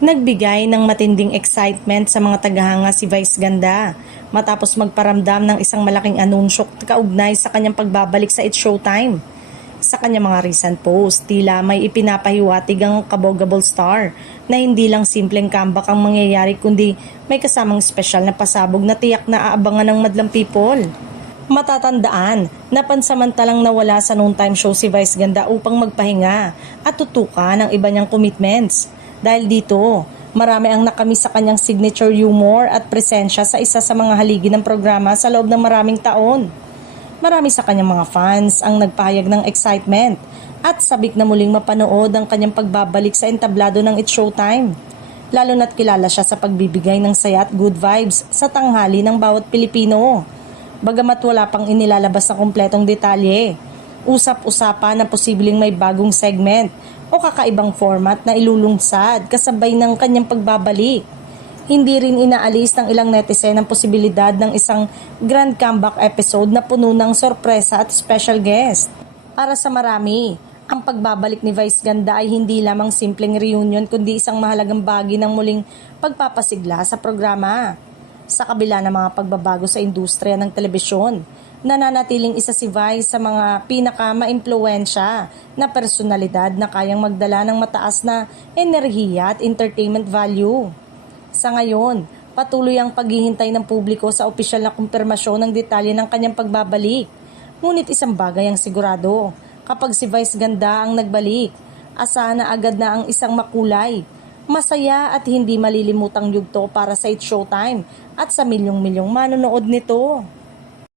Nagbigay ng matinding excitement sa mga tagahanga si Vice Ganda matapos magparamdam ng isang malaking anunsyo kaugnay sa kanyang pagbabalik sa It's Showtime. Sa kanyang mga recent post, tila may ipinapahiwatig ang kabogable star na hindi lang simpleng comeback ang mangyayari kundi may kasamang espesyal na pasabog na tiyak na aabangan ng madlang people. Matatandaan na pansamantalang nawala sa noontime show si Vice Ganda upang magpahinga at tutukan ang iba niyang commitments. Dahil dito, marami ang nakamiss sa kanyang signature humor at presensya sa isa sa mga haligi ng programa sa loob ng maraming taon. Marami sa kanyang mga fans ang nagpahayag ng excitement at sabik na muling mapanood ang kanyang pagbabalik sa entablado ng It's Showtime. Lalo na't kilala siya sa pagbibigay ng saya at good vibes sa tanghali ng bawat Pilipino. Bagamat wala pang inilalabas na kumpletong detalye, usap-usapan na posibleng may bagong segment o kakaibang format na ilulungsad kasabay ng kanyang pagbabalik. Hindi rin inaalis ng ilang netizen ang posibilidad ng isang grand comeback episode na puno ng sorpresa at special guest. Para sa marami, ang pagbabalik ni Vice Ganda ay hindi lamang simpleng reunion kundi isang mahalagang bahagi ng muling pagpapasigla sa programa. Sa kabila ng mga pagbabago sa industriya ng telebisyon, nananatiling isa si Vice sa mga pinaka-maimpluwensya na personalidad na kayang magdala ng mataas na enerhiya at entertainment value. Sa ngayon, patuloy ang paghihintay ng publiko sa opisyal na kumpirmasyon ng detalye ng kanyang pagbabalik. Ngunit isang bagay ang sigurado, kapag si Vice Ganda ang nagbalik, asahan na agad na ang isang makulay, masaya at hindi malilimutang yugto para sa It's Showtime at sa milyong-milyong manonood nito.